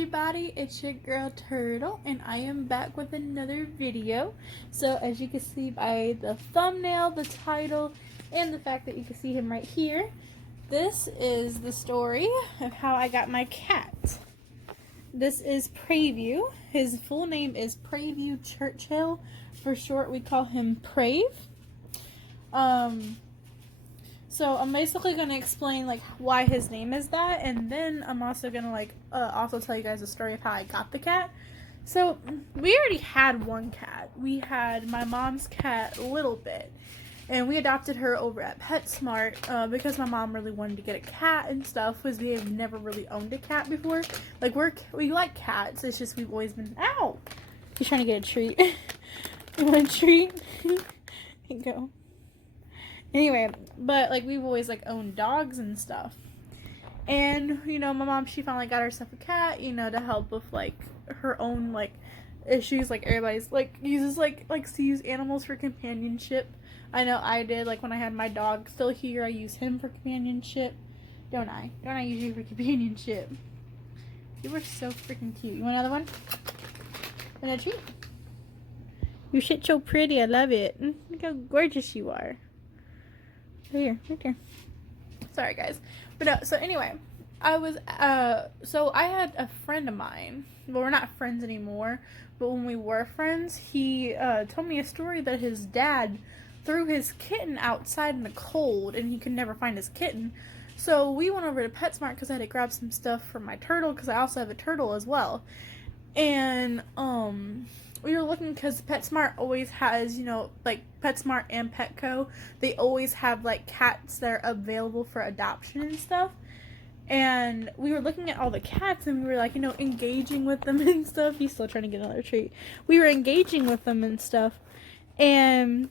everybody, it's your girl Turtle, and I am back with another video. So as you can see by the thumbnail, the title, and the fact that you can see him right here, this is the story of how I got my cat. This is Preview. His full name is Preview Churchill. For short, we call him Prave. So I'm basically going to explain like why his name is that, and then I'm also going to also tell you guys a story of how I got the cat. So we already had one cat. We had my mom's cat, Little Bit, and we adopted her over at PetSmart because my mom really wanted to get a cat and stuff, because we have never really owned a cat before. Like we like cats, it's just we've always been, ow! He's trying to get a treat. You want a treat? Here you go. Anyway, but like we've always like owned dogs and stuff, and you know, my mom, she finally got herself a cat, you know, to help with like her own like issues. Like everybody's like uses likes to use animals for companionship. I know I did. Like when I had my dog still here, I use him for companionship. Don't I use you for companionship? You were so freaking cute. You want another one? Want a treat? You shit so pretty. I love it. Look how gorgeous you are. Right here. Sorry guys, but no, so anyway, so I had a friend of mine, well, we're not friends anymore, but when we were friends, he told me a story that his dad threw his kitten outside in the cold and he could never find his kitten. So we went over to PetSmart because I had to grab some stuff for my turtle, because I also have a turtle as well. And we were looking because PetSmart always has, you know, like PetSmart and Petco, they always have like cats that are available for adoption and stuff. And we were looking at all the cats and we were like, you know, engaging with them and stuff. He's still trying to get another treat. We were engaging with them and stuff. And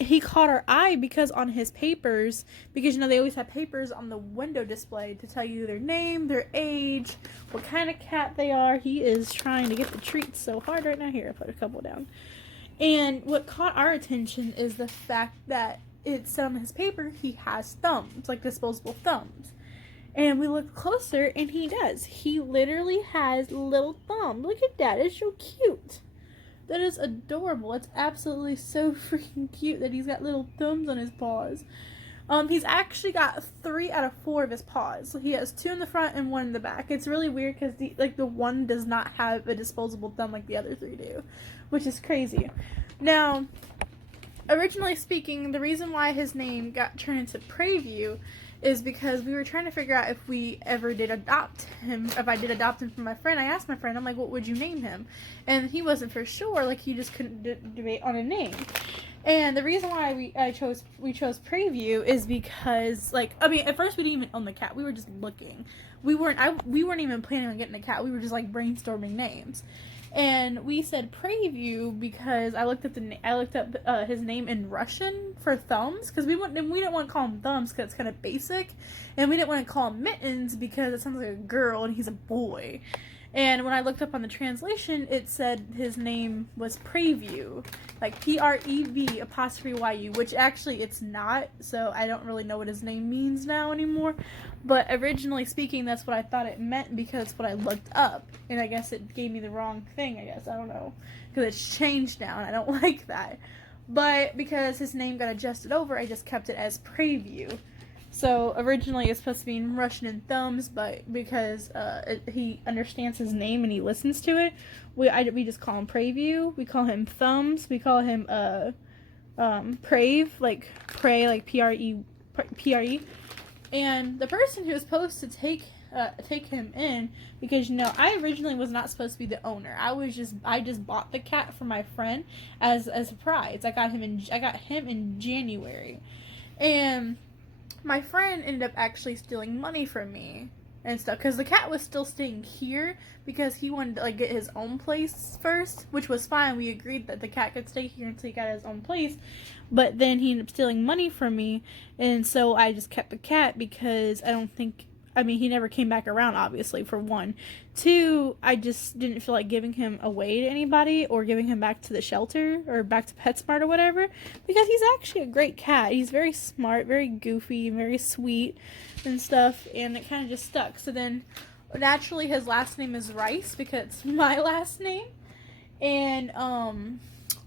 he caught our eye because on his papers, because you know they always have papers on the window display to tell you their name, their age, what kind of cat they are. He is trying to get the treats so hard right now. Here, I put a couple down. And what caught our attention is the fact that it said on his paper he has thumbs, like disposable thumbs. And we looked closer and he does. He literally has little thumbs. Look at that. It's so cute. That is adorable. It's absolutely so freaking cute that he's got little thumbs on his paws. He's actually got 3 out of 4 of his paws. So he has 2 in the front and 1 in the back. It's really weird because the one does not have a disposable thumb like the other 3 do, which is crazy. Now, originally speaking, the reason why his name got turned into Preview is because we were trying to figure out if we ever did adopt him, if I did adopt him from my friend. I asked my friend, I'm like, what would you name him? And he wasn't for sure, like he just couldn't debate on a name. And the reason why we chose Preview is because, like, I mean, at first we didn't even own the cat. We were just looking. We weren't even planning on getting a cat. We were just like brainstorming names. And we said Preview because I looked up his name in Russian for thumbs, because we didn't want to call him thumbs because it's kind of basic, and we didn't want to call him mittens because it sounds like a girl and he's a boy. And when I looked up on the translation, it said his name was Preview, like Prev''U, which actually it's not, so I don't really know what his name means now anymore. But originally speaking, that's what I thought it meant because it's what I looked up. And I guess it gave me the wrong thing, I guess. I don't know. Because it's changed now, and I don't like that. But because his name got adjusted over, I just kept it as Preview. So originally it's supposed to be in Russian and thumbs, but because he understands his name and he listens to it, we just call him Preview. We call him thumbs. We call him Prave, like pray, like Pre. And the person who was supposed to take him in, because you know I originally was not supposed to be the owner. I just bought the cat for my friend as a surprise. I got him in January, and my friend ended up actually stealing money from me and stuff, because the cat was still staying here because he wanted to like get his own place first, which was fine. We agreed that the cat could stay here until he got his own place, but then he ended up stealing money from me, and so I just kept the cat because he never came back around, obviously, for 1. 2, I just didn't feel like giving him away to anybody or giving him back to the shelter or back to PetSmart or whatever, because he's actually a great cat. He's very smart, very goofy, very sweet and stuff, and it kind of just stuck. So then naturally his last name is Rice because it's my last name. And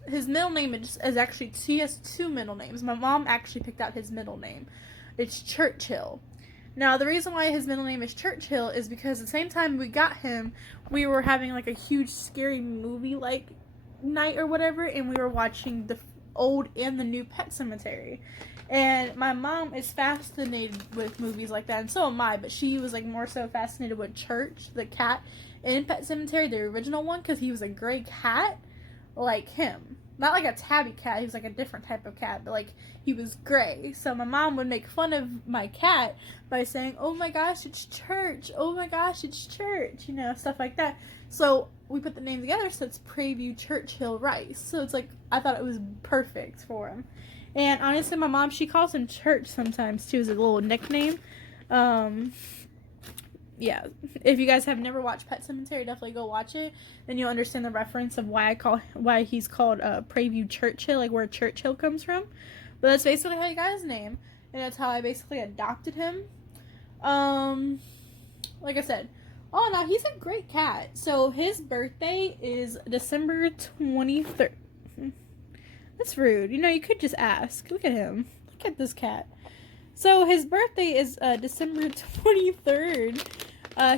his middle name is actually, he has two middle names. My mom actually picked out his middle name. It's Churchill. Now, the reason why his middle name is Churchill is because the same time we got him, we were having like a huge scary movie like night or whatever, and we were watching the old and the new Pet Sematary. And my mom is fascinated with movies like that, and so am I, but she was like more so fascinated with Church, the cat in Pet Sematary, the original one, because he was a gray cat like him. Not like a tabby cat, he was like a different type of cat, but like he was gray. So my mom would make fun of my cat by saying, "Oh my gosh, it's Church. Oh my gosh, it's Church." You know, stuff like that. So we put the name together, so it's Prairie Churchill Rice. So it's like, I thought it was perfect for him. And honestly, my mom, she calls him Church sometimes too, as a little nickname. Yeah, if you guys have never watched Pet Sematary, definitely go watch it. Then you'll understand the reference of why he's called Prairie Churchill, like where Churchill comes from. But that's basically how he got his name, and that's how I basically adopted him. Like I said, oh no, he's a great cat. So his birthday is December 23rd. That's rude. You know, you could just ask. Look at him. Look at this cat. So his birthday is December 23rd.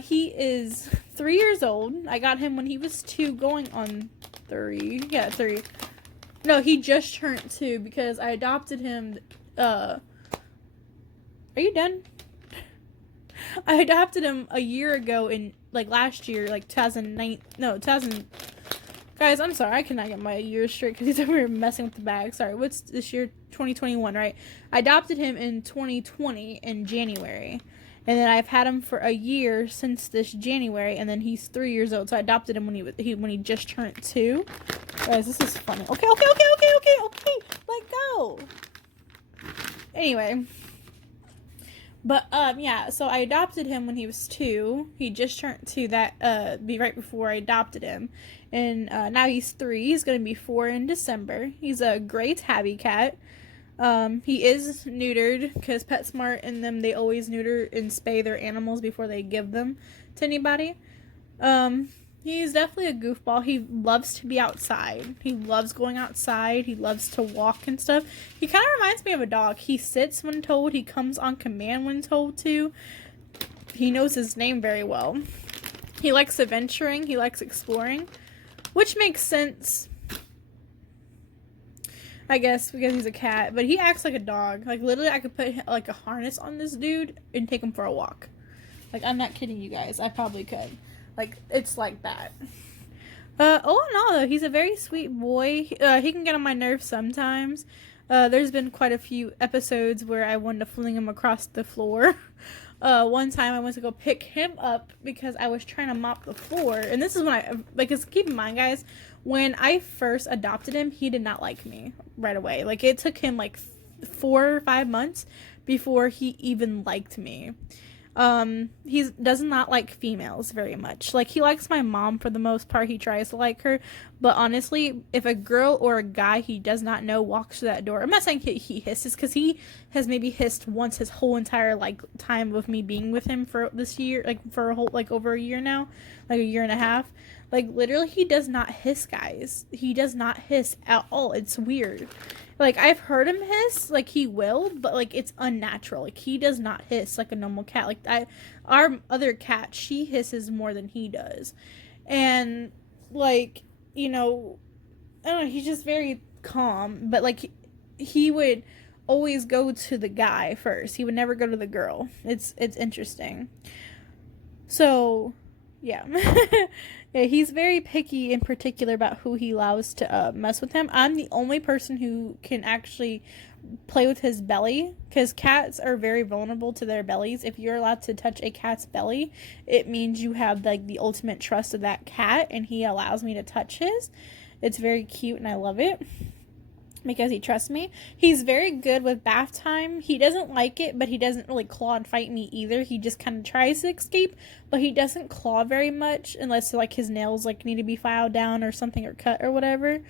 He is 3 years old. I got him when he was 2, going on 3. Yeah, 3. No, he just turned 2 because I adopted him. Are you done? I adopted him a year ago in, like, last year, like 2009. No, 2000. Guys, I'm sorry. I cannot get my years straight because he's over here messing with the bag. Sorry, what's this year? 2021, right? I adopted him in 2020 in January. And then I've had him for a year since this January, and then he's 3 years old. So I adopted him when he just turned 2. Guys, this is funny. Okay. Let go. Anyway. But, yeah, so I adopted him when he was 2. He just turned 2, be right before I adopted him. And, now he's 3. He's gonna be 4 in December. He's a gray tabby cat. He is neutered, because PetSmart and them, they always neuter and spay their animals before they give them to anybody. He's definitely a goofball. He loves to be outside. He loves going outside. He loves to walk and stuff. He kind of reminds me of a dog. He sits when told. He comes on command when told to. He knows his name very well. He likes adventuring. He likes exploring, which makes sense, I guess, because he's a cat. But he acts like a dog. Like, literally, I could put, like, a harness on this dude and take him for a walk. Like, I'm not kidding you guys. I probably could. Like, it's like that. All in all, though, he's a very sweet boy. He can get on my nerves sometimes. There's been quite a few episodes where I wanted to fling him across the floor. One time I went to go pick him up because I was trying to mop the floor. And this is when because keep in mind, guys, when I first adopted him, he did not like me right away. Like, it took him, like, 4 or 5 months before he even liked me. He does not like females very much. Like, he likes my mom for the most part. He tries to like her. But honestly, if a girl or a guy he does not know walks through that door, I'm not saying he hisses, because he has maybe hissed once his whole entire, like, time of me being with him for this year, like, for a whole, like, over a year now, like, a year and a half. Like, literally, he does not hiss, guys. He does not hiss at all. It's weird. Like, I've heard him hiss, like, he will, but, like, it's unnatural. Like, he does not hiss like a normal cat. Like, our other cat, she hisses more than he does. And, like, you know, I don't know, he's just very calm. But, like, he would always go to the guy first. He would never go to the girl. It's interesting. So, yeah. Yeah, he's very picky in particular about who he allows to mess with him. I'm the only person who can actually play with his belly, because cats are very vulnerable to their bellies. If you're allowed to touch a cat's belly, it means you have, like, the ultimate trust of that cat, and he allows me to touch his. It's very cute, and I love it, because he trusts me. He's very good with bath time. He doesn't like it, but he doesn't really claw and fight me either. He just kind of tries to escape, but he doesn't claw very much unless, like, his nails, like, need to be filed down or something, or cut or whatever.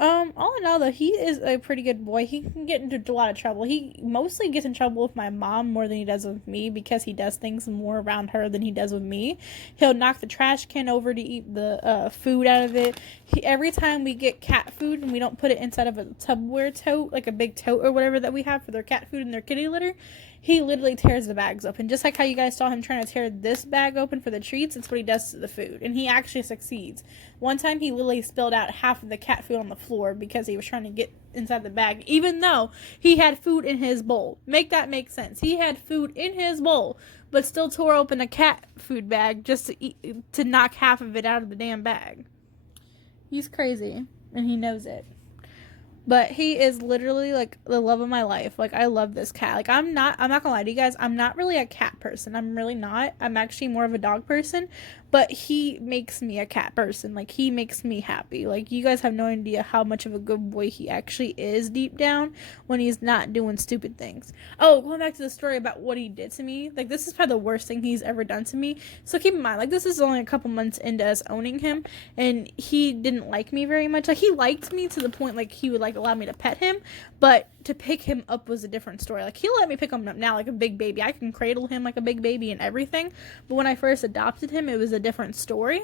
All in all, though, he is a pretty good boy. He can get into a lot of trouble. He mostly gets in trouble with my mom more than he does with me because he does things more around her than he does with me. He'll knock the trash can over to eat the food out of it. Every time we get cat food and we don't put it inside of a Tupperware tote, like a big tote or whatever that we have for their cat food and their kitty litter, he literally tears the bags open. Just like how you guys saw him trying to tear this bag open for the treats, it's what he does to the food. And he actually succeeds. One time he literally spilled out half of the cat food on the floor because he was trying to get inside the bag, even though he had food in his bowl. Make that make sense. He had food in his bowl, but still tore open a cat food bag just to knock half of it out of the damn bag. He's crazy, and he knows it. But he is literally, like, the love of my life. Like, I love this cat. Like, I'm not gonna lie to you guys, I'm not really a cat person. I'm really not. I'm actually more of a dog person. But he makes me a cat person. Like, he makes me happy. Like, you guys have no idea how much of a good boy he actually is deep down when he's not doing stupid things. Oh, going back to the story about what he did to me. Like, this is probably the worst thing he's ever done to me. So keep in mind, like, this is only a couple months into us owning him. And he didn't like me very much. Like, he liked me to the point, like, he would, like, allow me to pet him. But to pick him up was a different story. Like, he'll let me pick him up now like a big baby. I can cradle him like a big baby and everything. But when I first adopted him, it was a different story.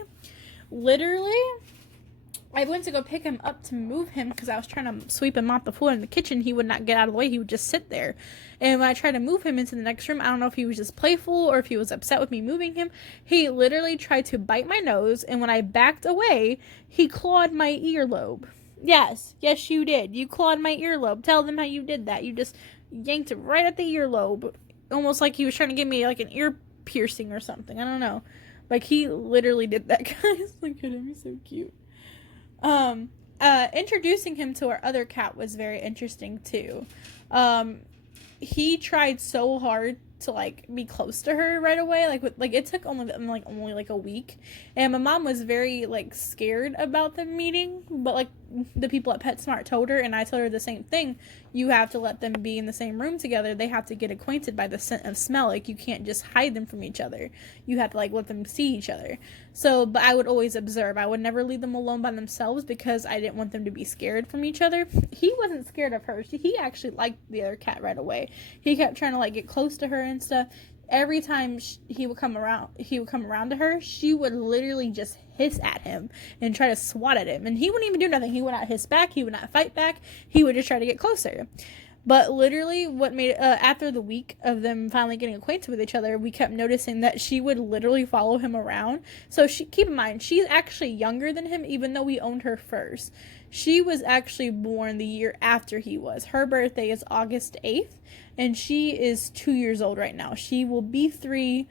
Literally, I went to go pick him up to move him because I was trying to sweep and mop the floor in the kitchen. He would not get out of the way. He would just sit there. And when I tried to move him into the next room, I don't know if he was just playful or if he was upset with me moving him. He literally tried to bite my nose. And when I backed away, he clawed my earlobe. Yes, you did. You clawed my earlobe. Tell them how you did that. You just yanked it right at the earlobe. Almost like he was trying to give me like an ear piercing or something. I don't know. Like, he literally did that, guys. Look at him. He's so cute. Introducing him to our other cat was very interesting, too. He tried so hard to, like, be close to her right away. Like it took only like a week. And my mom was very, like, scared about them meeting. But, like, the people at PetSmart told her, and I told her the same thing. You have to let them be in the same room together. They have to get acquainted by the scent of smell. Like, you can't just hide them from each other. You have to, like, let them see each other. So, but I would always observe. I would never leave them alone by themselves because I didn't want them to be scared from each other. He wasn't scared of her. He actually liked the other cat right away. He kept trying to, like, get close to her and stuff. Every time he would come around to her, she would literally just hiss at him and try to swat at him. And he wouldn't even do nothing. He would not hiss back. He would not fight back. He would just try to get closer. But literally, what made after the week of them finally getting acquainted with each other, we kept noticing that she would literally follow him around. So keep in mind, she's actually younger than him, even though we owned her first. She was actually born the year after he was. Her birthday is August 8th, and she is 2 years old right now. She will be 3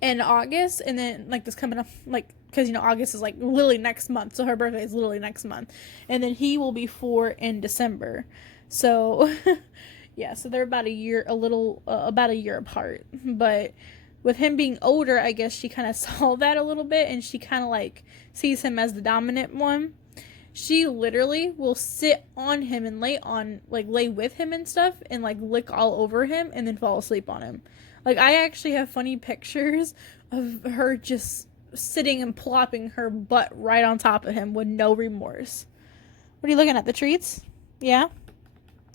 in August, and then, like, this coming up, like, because, you know, August is, like, literally next month, so her birthday is literally next month. And then he will be 4 in December. So, yeah, so they're about a year apart. But with him being older, I guess she kind of saw that a little bit, and she kind of, like, sees him as the dominant one. She literally will sit on him and lay with him and stuff and, like, lick all over him and then fall asleep on him. Like, I actually have funny pictures of her just sitting and plopping her butt right on top of him with no remorse. What are you looking at? The treats? Yeah?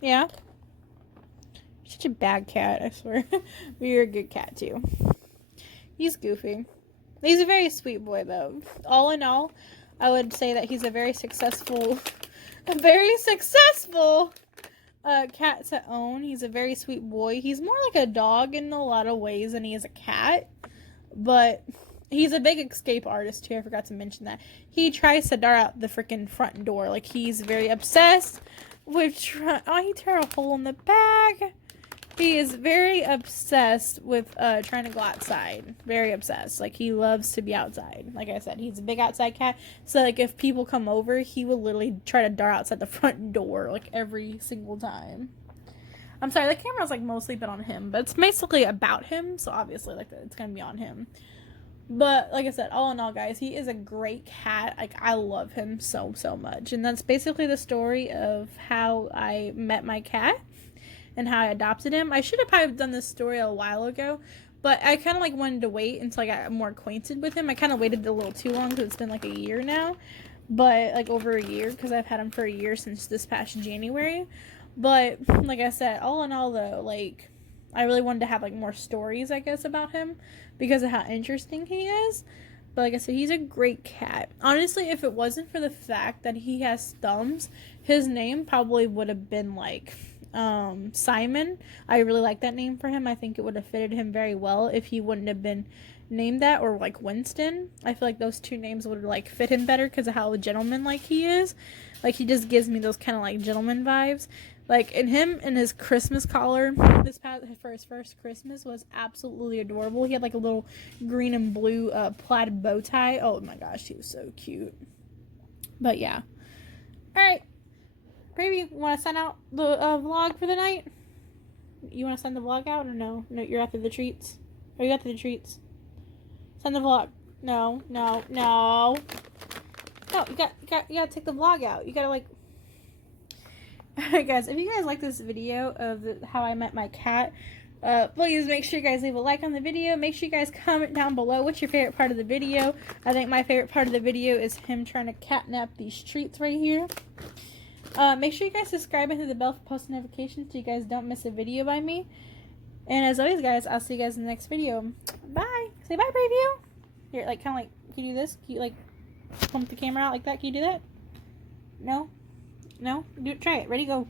Yeah? Such a bad cat, I swear. But you're a good cat, too. He's goofy. He's a very sweet boy, though. All in all, I would say that he's a very successful cat to own. He's a very sweet boy. He's more like a dog in a lot of ways than he is a cat. But he's a big escape artist, too. I forgot to mention that. He tries to dart out the freaking front door. Like, he's very obsessed with he tore a hole in the bag. He is very obsessed with trying to go outside. Very obsessed. Like, he loves to be outside. Like I said, he's a big outside cat. So, like, if people come over, he will literally try to dart outside the front door, like, every single time. I'm sorry, the camera's, like, mostly been on him. But it's basically about him. So, obviously, like, it's going to be on him. But, like I said, all in all, guys, he is a great cat. Like, I love him so, so much. And that's basically the story of how I met my cat and how I adopted him. I should have probably done this story a while ago, but I kind of, like, wanted to wait until I got more acquainted with him. I kind of waited a little too long because it's been, like, a year now. but like over a year because I've had him for a year since this past January. But like I said, all in all though, like I really wanted to have like more stories, I guess, about him because of how interesting he is. But like I said, he's a great cat. Honestly, if it wasn't for the fact that he has thumbs, his name probably would have been like Simon. I really like that name for him. I think it would have fitted him very well if he wouldn't have been named that, or like Winston. I feel like those two names would like fit him better because of how gentleman like he is. Like he just gives me those kind of like gentleman vibes. Like in him and his Christmas collar this past for his first Christmas was absolutely adorable. He had like a little green and blue plaid bow tie. Oh my gosh, he was so cute. But yeah. All right, Baby, want to send out the vlog for the night? You want to send the vlog out or no? No, you're after the treats. Are you after the treats? Send the vlog. No. No, you gotta take the vlog out. You gotta like. Alright guys, if you guys like this video of how I met my cat, please make sure you guys leave a like on the video. Make sure you guys comment down below what's your favorite part of the video. I think my favorite part of the video is him trying to catnap these treats right here. Make sure you guys subscribe and hit the bell for post notifications so you guys don't miss a video by me. And as always guys, I'll see you guys in the next video. Bye! Say bye, preview! Here, like, kind of like, can you do this? Can you like pump the camera out like that? Can you do that? No? No? Try it. Ready, go.